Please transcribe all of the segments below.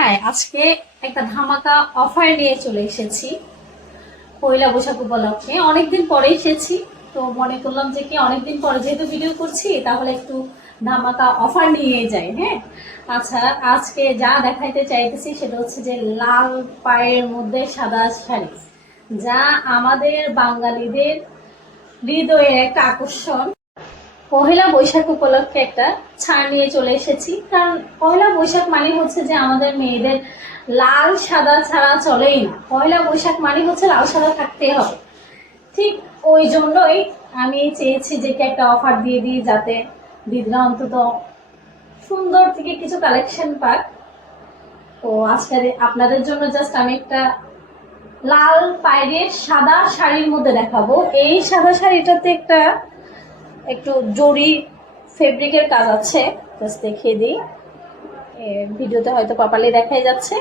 হ্যাঁ, আজকে একটা ধামাকা অফার নিয়ে চলে এসেছি পয়লা বৈশাখ উপলক্ষে। অনেকদিন পরে এসেছি, তো মনে করলাম যে কি অনেকদিন পরে যেহেতু ভিডিও করছি তাহলে একটু ধামাকা অফার নিয়ে যাই। হ্যাঁ, আচ্ছা, আজকে যা দেখাইতে চাইতেছি সেটা হচ্ছে যে লাল পাড়ের মধ্যে সাদা শাড়ি, যা আমাদের বাঙালিদের হৃদয়ের একটা আকর্ষণ। পহেলা বৈশাখ উপলক্ষে একটা ছাড় নিয়ে চলে এসেছি, কারণ পহেলা বৈশাখ মানে হচ্ছে যে আমাদের মেয়েদের লাল সাদা ছাড়া চলেই না। পহেলা বৈশাখ মানে হচ্ছে লাল সাদা থাকতেই হবে। ঠিক ওই জন্যই আমি চেয়েছি যে কি একটা অফার দিয়ে দিই, যাতে দিদিরা অন্তত সুন্দর থেকে কিছু কালেকশন পাক। তো আজকে আপনাদের জন্য জাস্ট আমি একটা লাল পায়ের সাদা শাড়ির মধ্যে দেখাবো। এই সাদা শাড়িটাতে একটু জরি ফেব্রিকের কাজ আছে, জাস্ট দেখিয়ে দিই। ভিডিওতে হয়তো প্রপারলি দেখাই যাচ্ছে।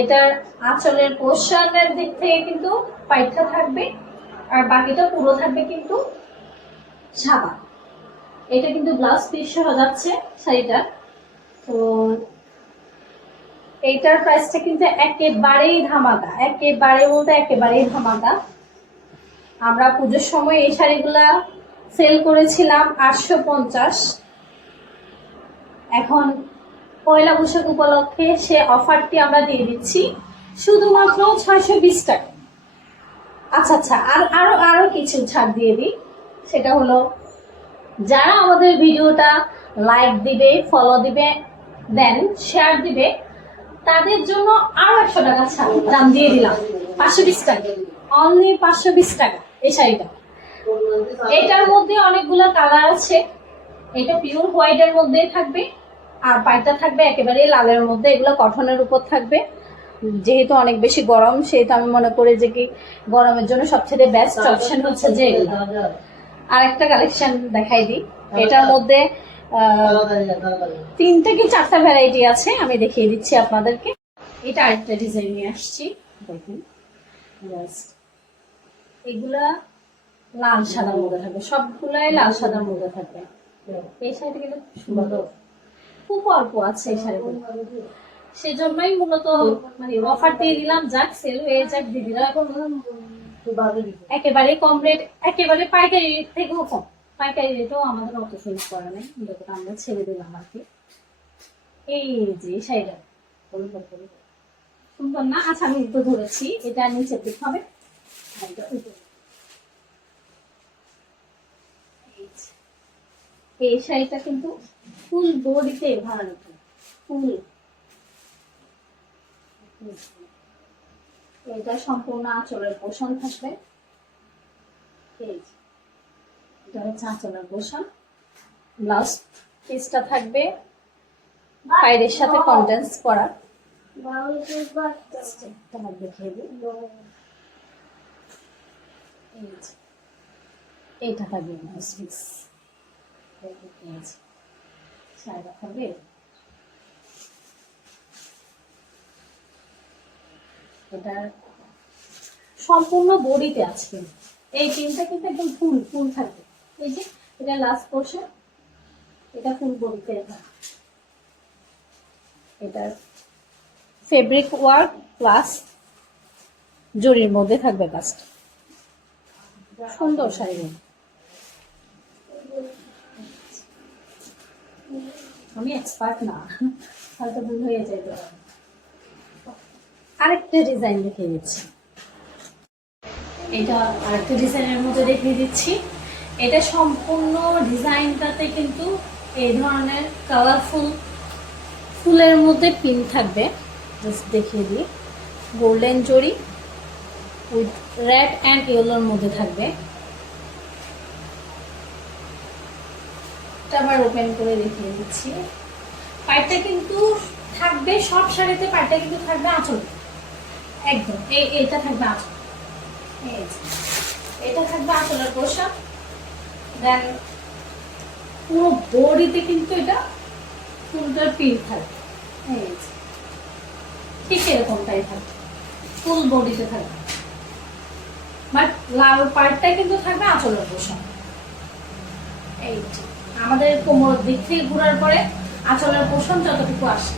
এটার আঁচলের পোর্শনের দিক থেকে কিন্তু পাইটা থাকবে, আর বাকিটা পুরো থাকবে কিন্তু সাদা। এটা কিন্তু ব্লাউজ পিস সহ যাচ্ছে শাড়িটা। তো এইটার প্রাইসটা কিন্তু একেবারেই ধামাকা, একেবারেই ধামাকা। আমরা পুজোর সময় এই শাড়িগুলা সেল করেছিলাম 850। এখন পয়লা বৈশাখ উপলক্ষে সে অফারটি আমরা দিয়ে দিচ্ছি শুধুমাত্র 620 টাকা। আচ্ছা, আরো কিছু ছাড় দিয়ে দিই। সেটা হলো, যারা আমাদের ভিডিওটা লাইক দিবে, ফলো দিবে, দেন শেয়ার দিবে, তাদের জন্য আরো 100 টাকা ছাড় দাম দিয়ে দিলাম। 520 টাকা, অনলি 520 টাকা এই শাড়িটা। এটার মধ্যে অনেকগুলো কালার আছে। এটা পিওর হোয়াইটের মধ্যে থাকবে, আর পাইটা থাকবে একেবারে লালের মধ্যে। এগুলো কটনের উপর থাকবে। যেহেতু অনেক বেশি গরম, সেহেতু আমি মনে করি যে কি গরমের জন্য সবচেয়ে বেস্ট অপশন হচ্ছে যে আর একটা কালেকশন দেখাই দিই। এটার মধ্যে 3টে কি 4টা ভ্যারাইটি আছে, আমি দেখিয়ে দিচ্ছি আপনাদেরকে। এটা আরেকটা ডিজাইন নিয়ে আসছি, দেখুন। এগুলা লাল সাদার মধ্যে থাকবে, সবগুলাই লাল সাদার মধ্যে থাকবে। এই শাড়িটা কিন্তু সুন্দর, খুব অল্প আছে এই শাড়িগুলো, সেজন্যই মূলত মানে অফার দিয়ে দিলাম। যাক, সেল হয়ে যাক, দিদিরা একেবারে কম রেট, একেবারে পাইকারি রেট থেকেও কম। পাইকারি রেটও আমাদের অত সেল করা নেই, আমরা ছেড়ে দিলাম আর কি। এই যে শাড়িটা সুন্দর না? আচ্ছা, আমি তো ধরেছি, এটা নিচের দিক হবে। এই শাড়িটা কিন্তু ফুল বডিতে ভালো, ফুল। এটা সম্পূর্ণ আঁচলের পোষণ থাকবে। এটা হচ্ছে আঁচলের পোষণ। ব্লাউজ পিসটা থাকবে পায়ের সাথে কন্ট্রাস্ট করা। দেখিয়ে দিই, এইটা থাকবে ব্লাউজ পিস। শাড়িটা থাকবে এটা সম্পূর্ণ বডিতে আছে। এই পিনটা কিন্তু একদম ফুল থাকবে। এই যে এটা লাস্ট পোর্শন, এটা ফুল বডিতে। এটা ফেব্রিক ওয়ার্ক প্লাস জরির মধ্যে থাকবে কাজটা। সুন্দর শাড়ি। আমি এক্সপার্ট না, হয়তো ভুল হয়ে যাবে। আরেকটা ডিজাইন দেখিয়ে দিচ্ছি। এটা আরেকটা ডিজাইনের মধ্যে দেখিয়ে দিচ্ছি। এটা সম্পূর্ণ ডিজাইনটাতে কিন্তু এই ধরনের কালারফুল ফুলের মধ্যে পিন থাকবে। জাস্ট দেখিয়ে দিই, গোল্ডেন জরি উইথ রেড অ্যান্ড ইয়েলোর মধ্যে থাকবে। আবার ওপেন করে দেখিয়ে দিচ্ছি। পাইটা কিন্তু থাকবে সব শাড়িতে, পাইটা কিন্তু থাকবে আঁচল একদম। এইটা থাকবে আঁচল, এটা থাকবে আঁচলের পোশাক। দেন পুরো বডিতে কিন্তু এটা ফুলটার পিন থাকবে, ঠিক এরকমটাই থাকবে, ফুল বডিতে থাকবে। বাট লাল পার্টটাই কিন্তু থাকবে আঁচলের পোশাক। এইটা আমাদের কোমর দিক থেকে ঘোরার পরে আঁচলের পোষণ যতটুকু আসে।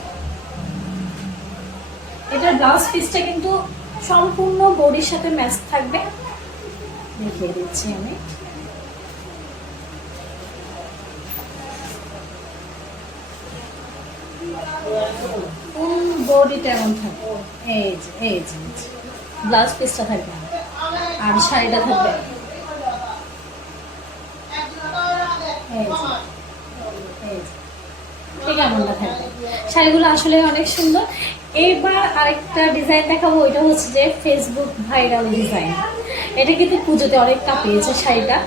এটার ব্লাউজ পিসটা কিন্তু সম্পূর্ণ বডির সাথে ম্যাচ থাকবে, দেখিয়ে দিচ্ছি আমি। ফুল বডিটা এমন থাকবে, এই যে ব্লাউজ পিসটা থাকবে আর শাড়িটা থাকবে ঠিক এমনটা থাকবে। শাড়িগুলো আসলে অনেক সুন্দর। এবার আরেকটা ডিজাইন দেখাবো, ওইটা হচ্ছে যে ফেসবুক ভাইরাল ডিজাইন। এটা কিন্তু পুজোতে অনেক কাঁপিয়েছে শাড়িটা।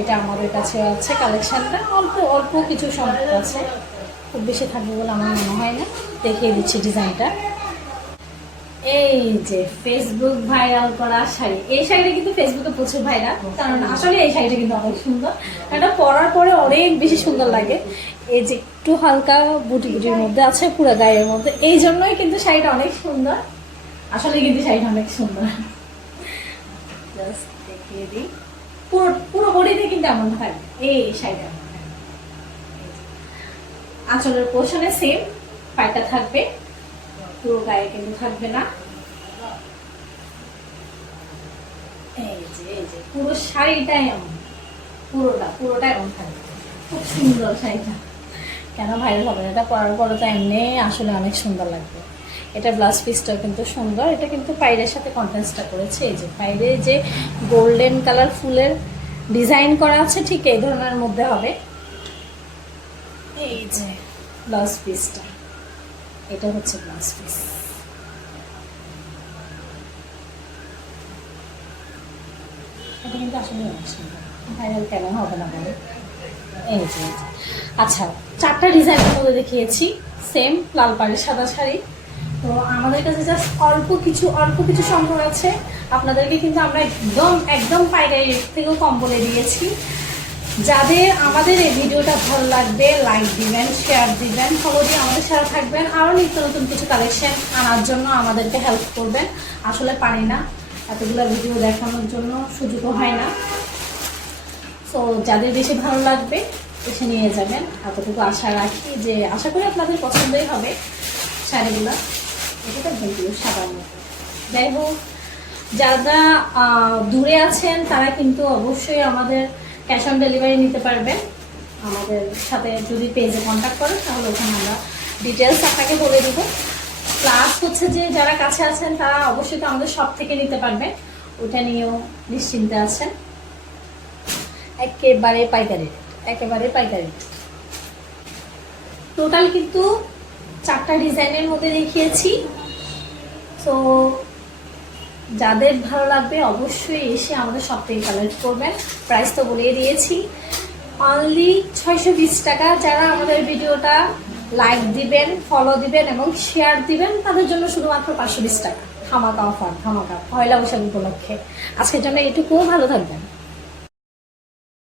এটা আমাদের কাছে আছে কালেকশনটা, অল্প অল্প কিছু সংখ্যক আছে, খুব বেশি থাকবে বলে আমার মনে হয় না। দেখিয়ে দিচ্ছি ডিজাইনটা। এই যে ফেসবুক ভাইরাল করা শাড়ি, এই শাড়িটা কিন্তু ফেসবুকে প্রচুর ভাইরাল, কারণ আসলে এই শাড়িটা কিন্তু অনেক সুন্দর। এটা পরার পরে অনেক বেশি সুন্দর লাগে। এই যে একটু হালকা বুটি বুটির মধ্যে আছে, পুরো গায়ের মধ্যে, এই জন্যই কিন্তু শাড়িটা অনেক সুন্দর। আসলে কিন্তু শাড়িটা অনেক সুন্দর। জাস্ট দেখিয়ে দিই, পুরো পুরো বডিতে কিন্তু এমন থাকবে এই শাড়িটা। আঁচলের পোর্শনে সেম পায়টা থাকবে, পুরো গায়ে কিন্তু থাকবে না। এই যে পুরো শাড়িটাই এমন, পুরোটা এমন থাকবে। খুব সুন্দর শাড়িটা, কেন ভাইরাল হবে না? এটা পরার পরে তো এমনি আসলে অনেক সুন্দর লাগবে। এটা ব্লাউজ পিসটাও কিন্তু সুন্দর। এটা কিন্তু পাইরের সাথে কন্ট্রাস্টটা করেছে। এই যে পাইরে যে গোল্ডেন কালার ফুলের ডিজাইন করা আছে, ঠিক এই ধরনের মধ্যে হবে। এই যে ব্লাউজ পিসটা, এটা হচ্ছে ব্লাউজ পিস। এটা কিন্তু আসলে অনেক সুন্দর, ভাইরাল কেন হবে না বলে। এই যে আচ্ছা, 4টা ডিজাইনের মধ্যে দেখিয়েছি, সেম লাল পাড়ের সাদা শাড়ি। তো আমাদের কাছে জাস্ট অল্প কিছু সংখ্যক আছে। আপনাদেরকে কিন্তু আমরা একদম পাইকারি রেট থেকেও কম বলে দিয়েছি। যাদের আমাদের এই ভিডিওটা ভালো লাগবে, লাইক দিবেন, শেয়ার দিবেন, ফলো দিয়ে আমাদের সাথে থাকবেন। আরও নিত্য নতুন কিছু কালেকশন আনার জন্য আমাদেরকে হেল্প করবেন। আসলে পারি না, এতগুলো ভিডিও দেখানোর জন্য সুযোগও হয় না। তো যাদের বেশি ভালো লাগবে এসে নিয়ে যাবেন, এতটুকু আশা রাখি। যে আশা করি আপনাদের পছন্দই হবে শাড়িগুলো। এটা তো ভিডিও সাদার মতো। যাই হোক, যারা দূরে আছেন তারা কিন্তু অবশ্যই আমাদের ক্যাশ অন ডেলিভারি নিতে পারবেন। আমাদের সাথে যদি পেজে কন্ট্যাক্ট করেন তাহলে ওখানে আমরা ডিটেলস আপনাকে বলে দেবো। প্লাস হচ্ছে যে যারা কাছে আছেন তারা অবশ্যই তো আমাদের শপ থেকে নিতে পারবেন, ওটা নিয়েও নিশ্চিন্তে আছেন। একেবারে পাইকারি রেট। টোটাল কিন্তু 4টা ডিজাইনের মধ্যে দেখিয়েছি। তো যাদের ভালো লাগবে অবশ্যই এসে আমাদের শপ থেকে কালেক্ট করবেন। প্রাইস তো বলেই দিয়েছি, অনলি 620 টাকা। যারা আমাদের ভিডিওটা লাইক দিবেন, ফলো দিবেন এবং শেয়ার দিবেন তাদের জন্য শুধুমাত্র 520 টাকা। ধামাকা অফার, ধামাকা পয়লা বৈশাখ উপলক্ষে। আজকের জন্য এটুকুও, ভালো থাকবেন।